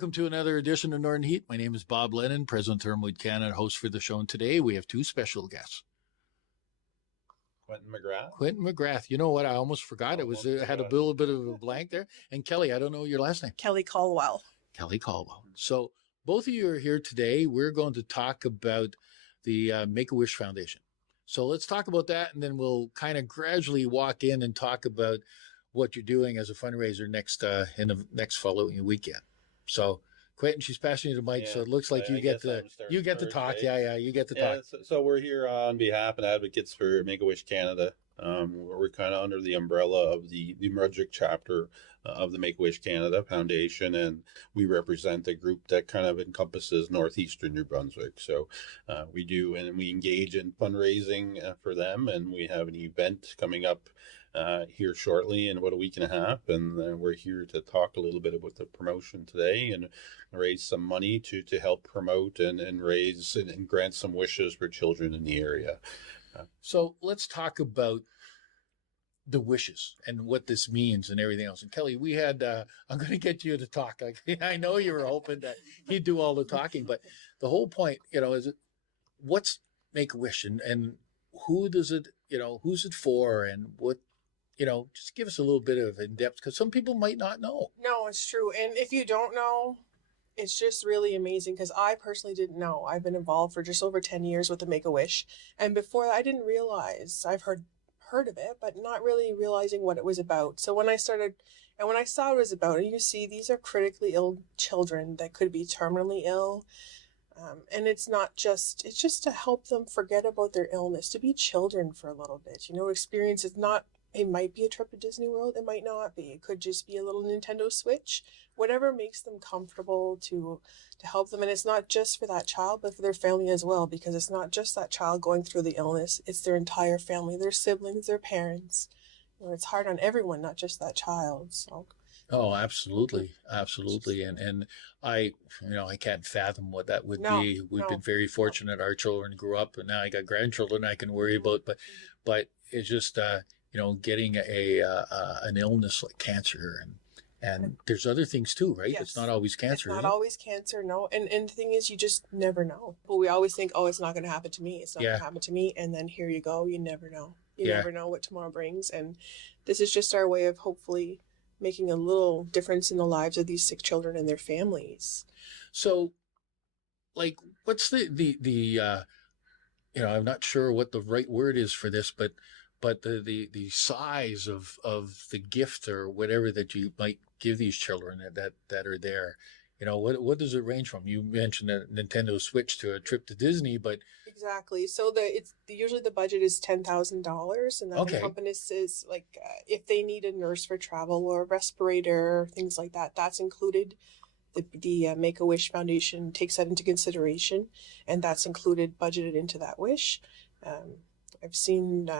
welcome to another edition of Northern Heat. My name is Bob Lennon, President of ThermalWood Canada, host for the show. And today we have two special guests. Quentin McGrath. Quentin McGrath. You know what? I almost forgot. I had a little bit of a blank there. And Kelly, I don't know your last name. Kelly Caldwell. Kelly Caldwell. So both of you are here today. We're going to talk about the Make-A-Wish Foundation. So let's talk about that, and then we'll kind of gradually walk in and talk about what you're doing as a fundraiser in the next following weekend. So, Quentin, she's passing you the mic, so it looks like you get to talk. Right? Yeah, you get to talk. So we're here on behalf and advocates for Make-A-Wish Canada. We're kind of under the umbrella of the New Brunswick chapter of the Make-A-Wish Canada Foundation, and we represent a group that kind of encompasses northeastern New Brunswick. So we engage in fundraising for them, and we have an event coming up here shortly in about a week and a half, and we're here to talk a little bit about the promotion today and raise some money to help promote and raise and grant some wishes for children in the area. So let's talk about the wishes and what this means and everything else. And Kelly, we had, I'm going to get you to talk. I know you were hoping that he'd do all the talking, but the whole point, is what's Make-A-Wish and who does it, who's it for and what, just give us a little bit of in-depth because some people might not know. No, it's true. And if you don't know, it's just really amazing because I personally didn't know. I've been involved for just over 10 years with the Make-A-Wish. And before that, I didn't realize. I've heard of it, but not really realizing what it was about. So when I started, and when I saw what it was about, and you see these are critically ill children that could be terminally ill. And it's just to help them forget about their illness, to be children for a little bit. Experience is not, it might be a trip to Disney World. It might not be. It could just be a little Nintendo Switch, whatever makes them comfortable to help them. And it's not just for that child, but for their family as well, because it's not just that child going through the illness. It's their entire family, their siblings, their parents. It's hard on everyone, not just that child. So. Oh, absolutely. Absolutely. And I can't fathom what that would be. We've been very fortunate. Our children grew up and now I got grandchildren I can worry about, but it's just, getting an illness like cancer and there's other things too, right? Yes. It's not always cancer. It's not always cancer, no. And the thing is, you just never know. But we always think, oh, it's not going to happen to me. It's not going to happen to me. And then here you go. You never know. You never know what tomorrow brings. And this is just our way of hopefully making a little difference in the lives of these sick children and their families. So, what's the I'm not sure what the right word is for this, but the size of the gift or whatever that you might give these children that are there, what does it range from? You mentioned a Nintendo Switch to a trip to Disney, but exactly. So usually the budget is $10,000, and that encompasses if they need a nurse for travel or a respirator, things like that. That's included. The Make-A-Wish Foundation takes that into consideration, and that's included, budgeted into that wish. I've seen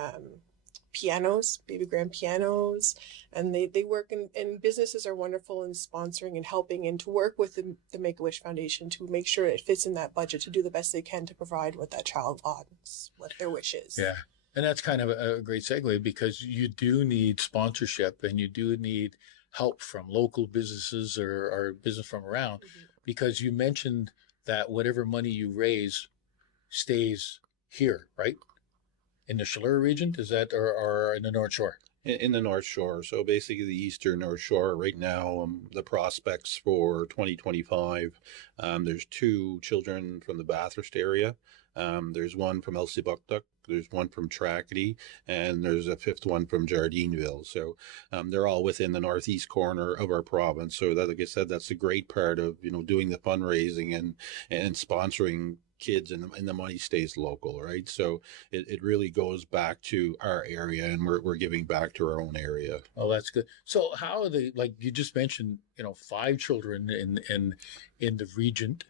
pianos, baby grand pianos, and they work and businesses are wonderful in sponsoring and helping and to work with the Make-A-Wish Foundation to make sure it fits in that budget to do the best they can to provide what that child wants, what their wish is. Yeah. And that's kind of a great segue because you do need sponsorship and you do need help from local businesses or business from around because you mentioned that whatever money you raise stays here, right? In the Chaleur region, is that, or in the North Shore? In the North Shore. So basically the Eastern North Shore right now, the prospects for 2025, there's 2 children from the Bathurst area. There's one from Elsipogtog, there's one from Tracadie, and there's a 5th one from Jardineville. So they're all within the northeast corner of our province. So that, like I said, that's a great part of, doing the fundraising and sponsoring kids and the money stays local, right? So it really goes back to our area and we're giving back to our own area. Oh, that's good. So how are they, you just mentioned, 5 children in the region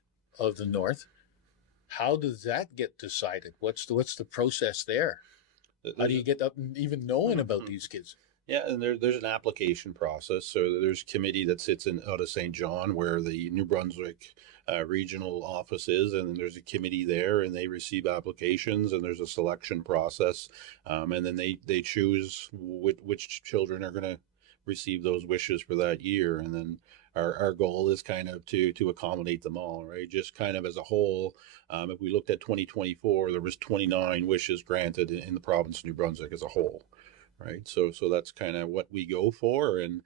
of the North. How does that get decided? What's the process there? How do you get up and even knowing about these kids? Yeah, and there's an application process. So there's a committee that sits out of St. John where the New Brunswick regional office is, and then there's a committee there, and they receive applications, and there's a selection process, and then they choose which children are going to receive those wishes for that year, and then our goal is kind of to accommodate them all, right? Just kind of as a whole. If we looked at 2024, there was 29 wishes granted in the province of New Brunswick as a whole. Right. So that's kind of what we go for. And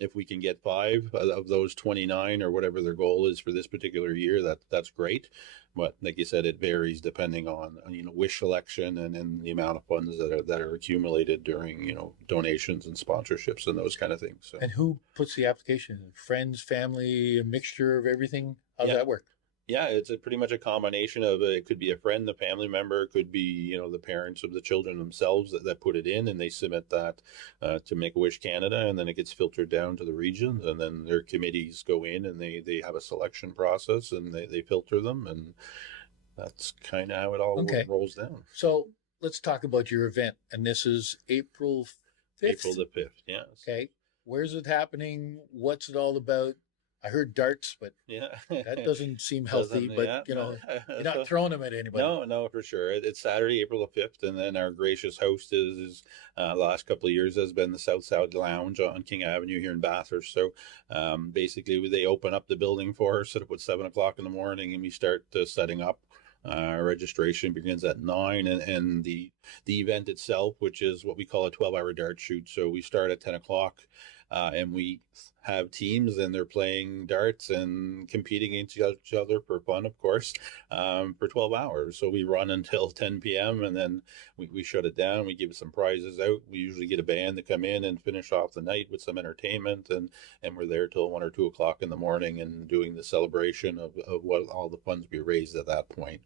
if we can get 5 of those 29 or whatever their goal is for this particular year, that's great. But like you said, it varies depending on wish selection and the amount of funds that are accumulated during, donations and sponsorships and those kind of things. So. And who puts the application in? Friends, family, a mixture of everything? How's Yeah. that work? Yeah, it's pretty much a combination of it could be a friend, a family member, it could be, the parents of the children themselves that put it in and they submit that to Make-A-Wish Canada, and then it gets filtered down to the regions, and then their committees go in and they have a selection process and they filter them, and that's kind of how it all rolls down. So let's talk about your event, and this is April 5th? April the 5th, yes. Okay. Where's it happening? What's it all about? I heard darts, but yeah, that doesn't seem healthy. But you're not So, throwing them at anybody. No, for sure. It's Saturday, April the 5th, and then our gracious host is the last couple of years has been the South Side Lounge on King Avenue here in Bathurst. So basically, they open up the building for us, set up at 7:00 in the morning, and we start setting up. Registration begins at 9, and the event itself, which is what we call a 12-hour dart shoot. So we start at 10:00. And we have teams and they're playing darts and competing against each other for fun, of course, for 12 hours. So we run until 10 p.m. and then we shut it down. We give some prizes out. We usually get a band to come in and finish off the night with some entertainment, and we're there till 1 or 2 o'clock in the morning and doing the celebration of what all the funds we raised at that point.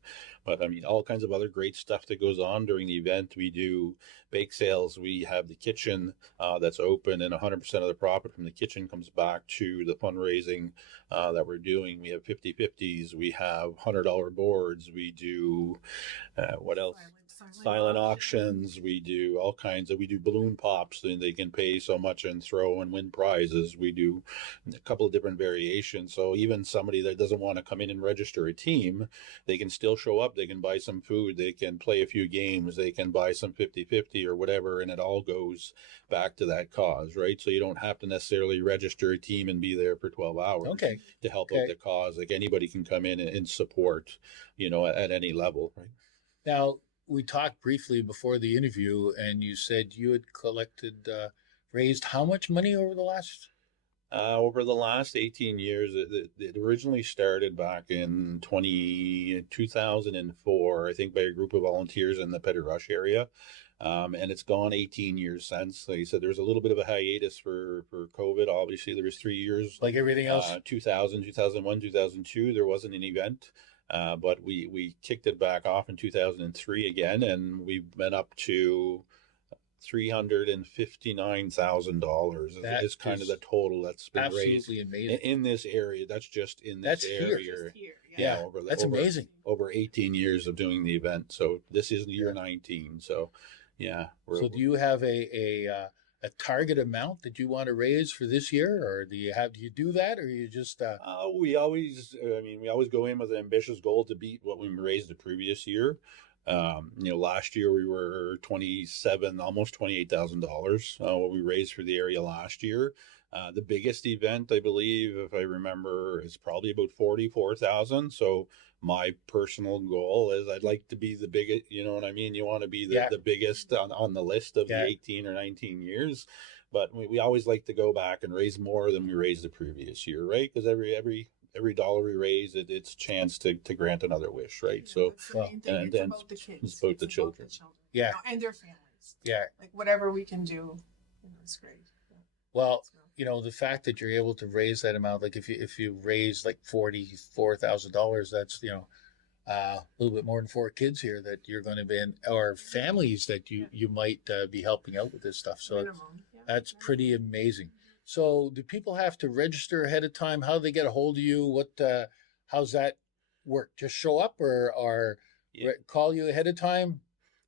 But I mean, all kinds of other great stuff that goes on during the event. We do bake sales. We have the kitchen that's open, and 100% of the profit from the kitchen comes back to the fundraising that we're doing. We have 50/50s. We have $100 boards. We do what else? Silent auctions. We do all kinds of, we do balloon pops, and they can pay so much and throw and win prizes. We do a couple of different variations. So even somebody that doesn't want to come in and register a team, they can still show up. They can buy some food. They can play a few games. They can buy some 50/50 or whatever. And it all goes back to that cause, right? So you don't have to necessarily register a team and be there for 12 hours to help out the cause. Like anybody can come in and support, at any level, right? Now, we talked briefly before the interview, and you said you had raised how much money over the last? Over the last 18 years, it originally started back in 2004, I think, by a group of volunteers in the Petty Rush area. And it's gone 18 years since. Like I said, there's a little bit of a hiatus for COVID. Obviously, there was 3 years. Like everything else? 2000, 2001, 2002, there wasn't an event. But we kicked it back off in 2003 again, and we've been up to $359,000 is kind of the total that's been raised amazing in this area. That's just in this area. Yeah, that's amazing. Over 18 years of doing the event. So this is year 19. So yeah. So do you have a target amount that you want to raise for this year, or do you do that, or you just? We always go in with an ambitious goal to beat what we raised the previous year. Last year we were almost $28,000, what we raised for the area last year. The biggest event, I believe, if I remember, is probably about 44,000. So my personal goal is I'd like to be the biggest, you know what I mean? You want to be the biggest on the list of the 18 or 19 years. But we always like to go back and raise more than we raised the previous year, right? Because every dollar we raise, it's a chance to grant another wish, right? So, and then about the kids. It's about the children. Yeah. And their families. Yeah. Like whatever we can do, it's great. Well, the fact that you're able to raise that amount, like if you raise like $44,000, that's, a little bit more than 4 kids here that you're going to be in, or families that you might be helping out with this stuff. So that's pretty amazing. So do people have to register ahead of time? How do they get a hold of you? How's that work? Just show up or call you ahead of time?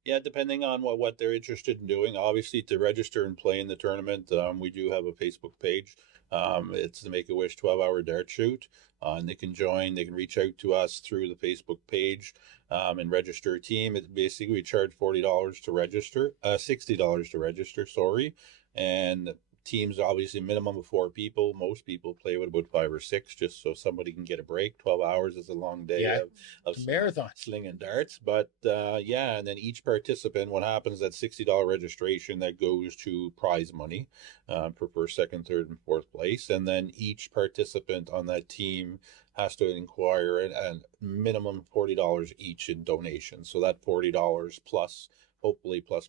Yeah, depending on what they're interested in doing. Obviously, to register and play in the tournament, we do have a Facebook page. It's the Make-A-Wish 12-hour dart shoot. And they can join. They can reach out to us through the Facebook page and register a team. Basically, we charge $40 to register, $60 to register, sorry. And teams, obviously minimum of 4 people. Most people play with about 5 or 6, just so somebody can get a break. 12 hours is a long day Yeah, of it's a marathon. slinging darts. But yeah, and then each participant, what happens, that $60 registration that goes to prize money for first, second, third, and fourth place. And then each participant on that team has to inquire at minimum $40 each in donations. So that $40 plus, hopefully plus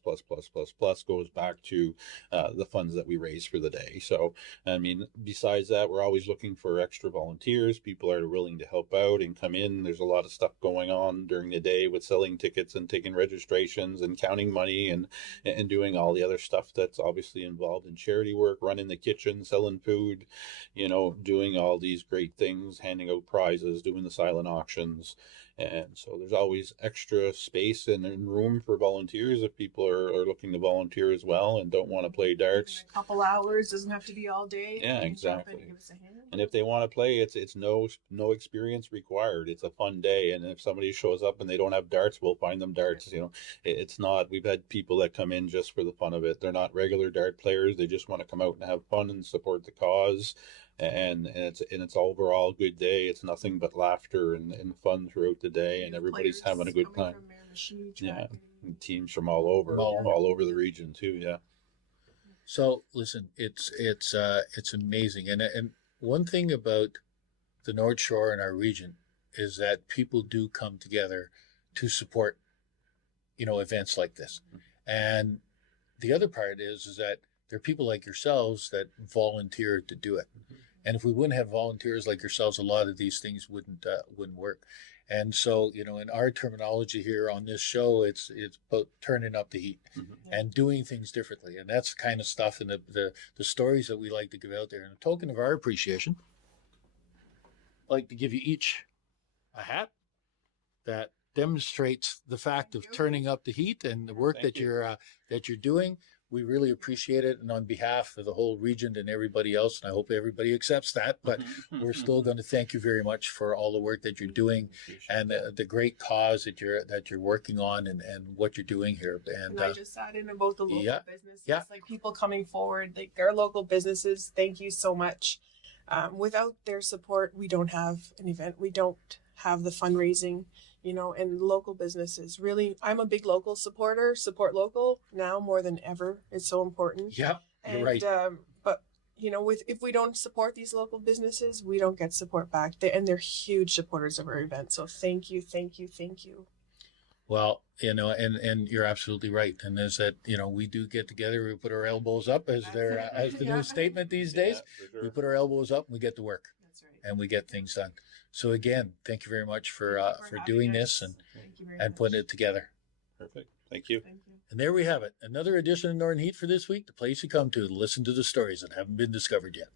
goes back to the funds that we raise for the day. So, I mean, besides that, we're always looking for extra volunteers. People are willing to help out and come in. There's a lot of stuff going on during the day with selling tickets and taking registrations and counting money and doing all the other stuff that's obviously involved in charity work, running the kitchen, selling food, you know, doing all these great things, handing out prizes, doing the silent auctions. And so there's always extra space and room for volunteers if people are looking to volunteer as well and don't want to play darts. A couple hours, doesn't have to be all day. Yeah, You can jump in exactly. and give us a hand. And if they want to play, it's no experience required. It's a fun day. And if somebody shows up and they don't have darts, we'll find them darts. You know, it's not. We've had people that come in just for the fun of it. They're not regular dart players. They just want to come out and have fun and support the cause. And it's overall a good day. It's nothing but laughter and fun throughout the day, and everybody's having a good time. Yeah, and teams from all over the region too. Yeah. So listen, it's amazing, and one thing about the North Shore and our region is that people do come together to support, you know, events like this, and the other part is that there are people like yourselves that volunteer to do it. And if we wouldn't have volunteers like yourselves, a lot of these things wouldn't work. And so, you know, in our terminology here on this show, it's about turning up the heat and doing things differently. And that's the kind of stuff and the stories that we like to give out there. And a token of our appreciation, I'd like to give you each a hat that demonstrates the fact of turning up the heat and the work that you're doing. We really appreciate it, and on behalf of the whole region and everybody else, and I hope everybody accepts that, but we're still going to thank you very much for all the work that you're doing and the great cause that you're working on and what you're doing here. And I just add in about the local businesses, like people coming forward, like our local businesses, thank you so much. Without their support, we don't have an event. We don't have the fundraising, you know, and local businesses. Really, I'm a big local supporter. Support local now more than ever. It's so important. Yeah, you're right. But you know, if we don't support these local businesses, we don't get support back. They're huge supporters of our event. So thank you. Well, you know, and you're absolutely right. And is that, you know, we do get together, we put our elbows up as the new statement these days. Yeah, for sure. We put our elbows up and we get to work. That's right. And we get things done. So again, thank you very much for doing this and putting it together. Perfect. Thank you. And there we have it. Another edition of Northern Heat for this week, the place you come to listen to the stories that haven't been discovered yet.